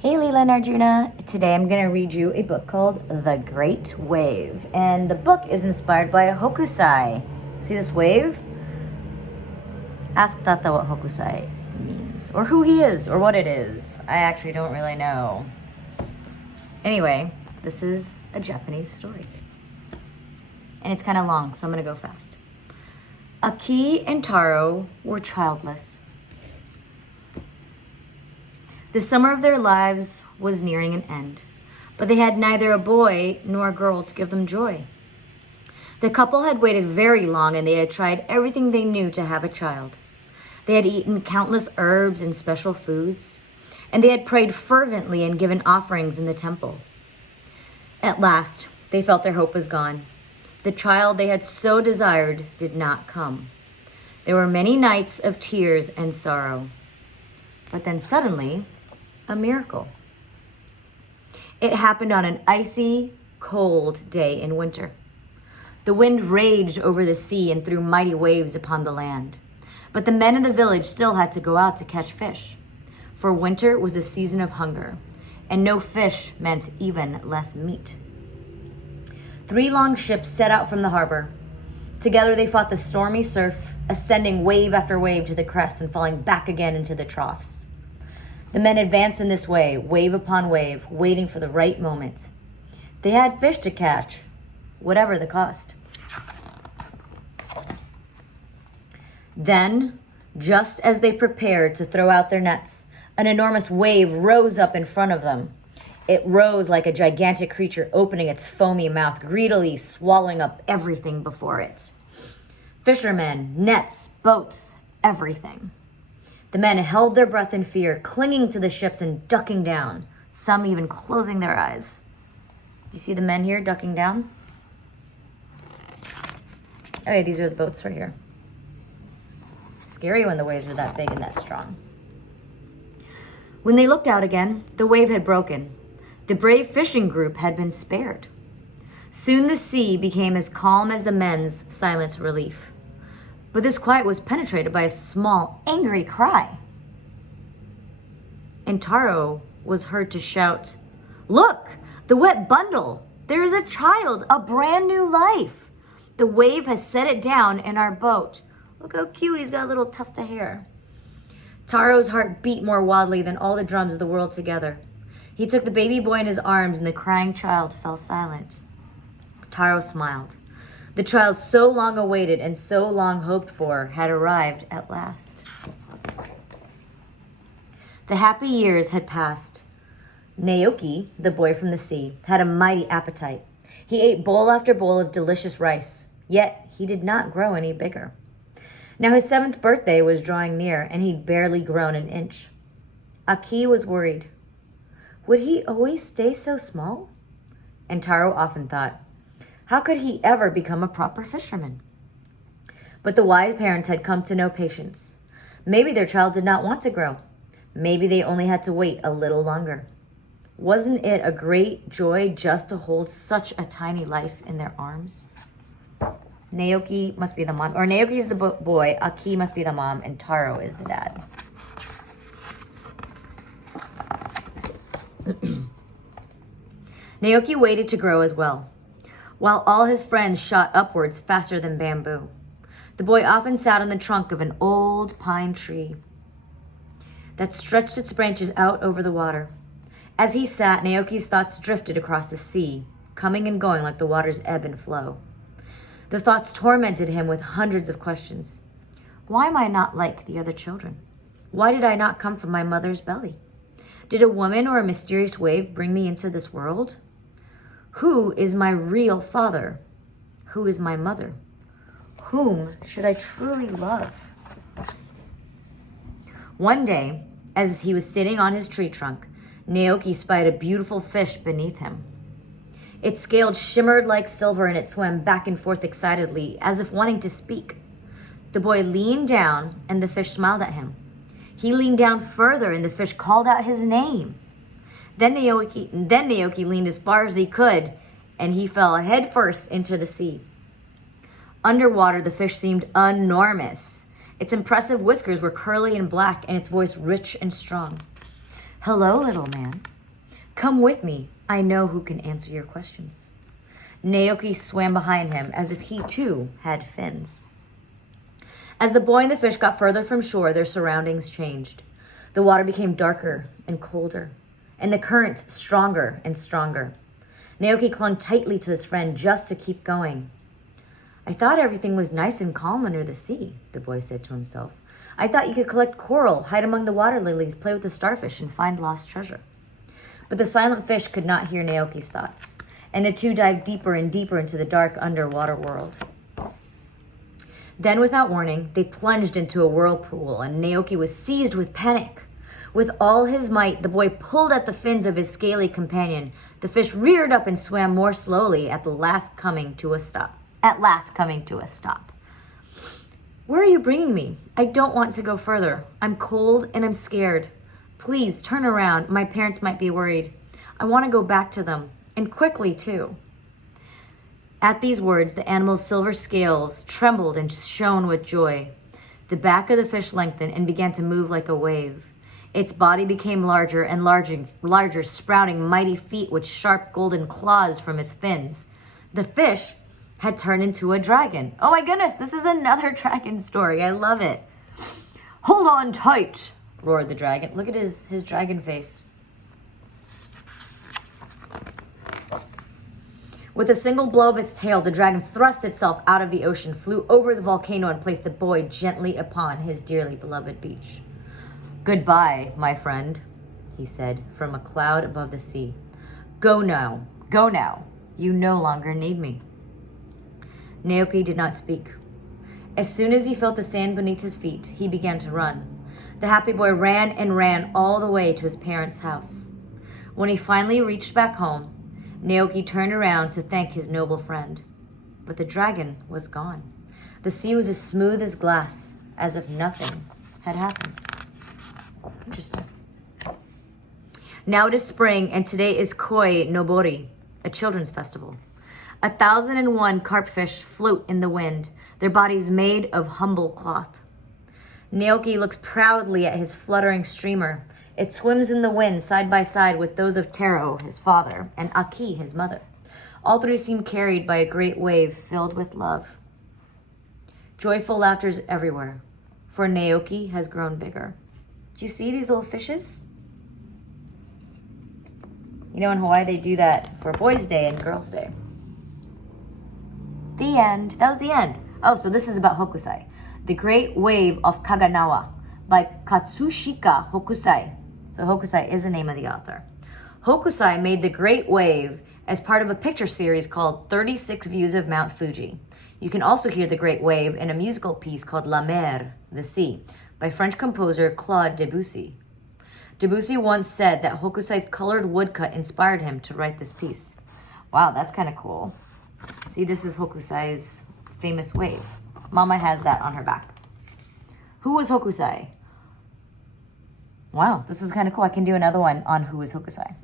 Hey Leela and Arjuna, today I'm going to read you a book called The Great Wave, and the book is inspired by Hokusai. See this wave? Ask Tata what Hokusai means, or who he is, or what it is. I actually don't really know. Anyway, this is a Japanese story, and it's kind of long, so I'm going to go fast. Aki and Taro were childless. The summer of their lives was nearing an end, but they had neither a boy nor a girl to give them joy. The couple had waited very long, and they had tried everything they knew to have a child. They had eaten countless herbs and special foods, and they had prayed fervently and given offerings in the temple. At last, they felt their hope was gone. The child they had so desired did not come. There were many nights of tears and sorrow. But then suddenly, a miracle. It happened on an icy, cold day in winter. The wind raged over the sea and threw mighty waves upon the land. But the men in the village still had to go out to catch fish, for winter was a season of hunger, and no fish meant even less meat. 3 long ships set out from the harbor. Together they fought the stormy surf, ascending wave after wave to the crests and falling back again into the troughs. The men advanced in this way, wave upon wave, waiting for the right moment. They had fish to catch, whatever the cost. Then, just as they prepared to throw out their nets, an enormous wave rose up in front of them. It rose like a gigantic creature, opening its foamy mouth, greedily swallowing up everything before it. Fishermen, nets, boats, everything. The men held their breath in fear, clinging to the ships and ducking down, some even closing their eyes. Do you see the men here ducking down? Okay, these are the boats right here. It's scary when the waves are that big and that strong. When they looked out again, the wave had broken. The brave fishing group had been spared. Soon the sea became as calm as the men's silent relief. But this quiet was penetrated by a small, angry cry. And Taro was heard to shout, "Look, the wet bundle! There is a child, a brand new life! The wave has set it down in our boat. Look how cute, he's got a little tuft of hair." Taro's heart beat more wildly than all the drums of the world together. He took the baby boy in his arms, and the crying child fell silent. Taro smiled. The child so long awaited and so long hoped for had arrived at last. The happy years had passed. Naoki, the boy from the sea, had a mighty appetite. He ate bowl after bowl of delicious rice, yet he did not grow any bigger. Now his 7th birthday was drawing near, and he'd barely grown an inch. Aki was worried. Would he always stay so small? And Taro often thought, how could he ever become a proper fisherman? But the wise parents had come to know patience. Maybe their child did not want to grow. Maybe they only had to wait a little longer. Wasn't it a great joy just to hold such a tiny life in their arms? Naoki must be the mom, or Naoki is the boy, Aki must be the mom, and Taro is the dad. Naoki waited to grow as well, while all his friends shot upwards faster than bamboo. The boy often sat on the trunk of an old pine tree that stretched its branches out over the water. As he sat, Naoki's thoughts drifted across the sea, coming and going like the water's ebb and flow. The thoughts tormented him with hundreds of questions. Why am I not like the other children? Why did I not come from my mother's belly? Did a woman or a mysterious wave bring me into this world? Who is my real father? Who is my mother? Whom should I truly love? One day, as he was sitting on his tree trunk, Naoki spied a beautiful fish beneath him. Its scales shimmered like silver, and it swam back and forth excitedly, as if wanting to speak. The boy leaned down, and the fish smiled at him. He leaned down further, and the fish called out his name. Then Naoki leaned as far as he could, and he fell head first into the sea. Underwater, the fish seemed enormous. Its impressive whiskers were curly and black, and its voice rich and strong. Hello, little man. Come with me. I know who can answer your questions. Naoki swam behind him as if he too had fins. As the boy and the fish got further from shore, their surroundings changed. The water became darker and colder, and the current stronger and stronger. Naoki clung tightly to his friend just to keep going. I thought everything was nice and calm under the sea, the boy said to himself. I thought you could collect coral, hide among the water lilies, play with the starfish, and find lost treasure. But the silent fish could not hear Naoki's thoughts, and the two dived deeper and deeper into the dark underwater world. Then, without warning, they plunged into a whirlpool, and Naoki was seized with panic. With all his might, the boy pulled at the fins of his scaly companion. The fish reared up and swam more slowly, at last coming to a stop. Where are you bringing me? I don't want to go further. I'm cold and I'm scared. Please turn around. My parents might be worried. I want to go back to them, and quickly too. At these words, the animal's silver scales trembled and shone with joy. The back of the fish lengthened and began to move like a wave. Its body became larger and larger, sprouting mighty feet with sharp golden claws from its fins. The fish had turned into a dragon. Oh my goodness, this is another dragon story. I love it. Hold on tight, roared the dragon. Look at his dragon face. With a single blow of its tail, the dragon thrust itself out of the ocean, flew over the volcano, and placed the boy gently upon his dearly beloved beach. Goodbye, my friend, he said from a cloud above the sea. Go now. You no longer need me. Naoki did not speak. As soon as he felt the sand beneath his feet, he began to run. The happy boy ran and ran all the way to his parents' house. When he finally reached back home, Naoki turned around to thank his noble friend. But the dragon was gone. The sea was as smooth as glass, as if nothing had happened. Interesting. Now it is spring, and today is Koi Nobori, a children's festival. 1,001 carpfish float in the wind, their bodies made of humble cloth. Naoki looks proudly at his fluttering streamer. It swims in the wind side by side with those of Taro, his father, and Aki, his mother. All three seem carried by a great wave filled with love. Joyful laughter is everywhere, for Naoki has grown bigger. Do you see these little fishes? You know, in Hawaii, they do that for Boys' Day and Girls' Day. The end. That was the end. Oh, so this is about Hokusai. The Great Wave of Kaganawa by Katsushika Hokusai. So Hokusai is the name of the author. Hokusai made The Great Wave as part of a picture series called 36 Views of Mount Fuji. You can also hear The Great Wave in a musical piece called La Mer, The Sea, by French composer Claude Debussy. Debussy once said that Hokusai's colored woodcut inspired him to write this piece. Wow, that's kind of cool. See, this is Hokusai's famous wave. Mama has that on her back. Who was Hokusai? Wow, this is kind of cool. I can do another one on who is Hokusai.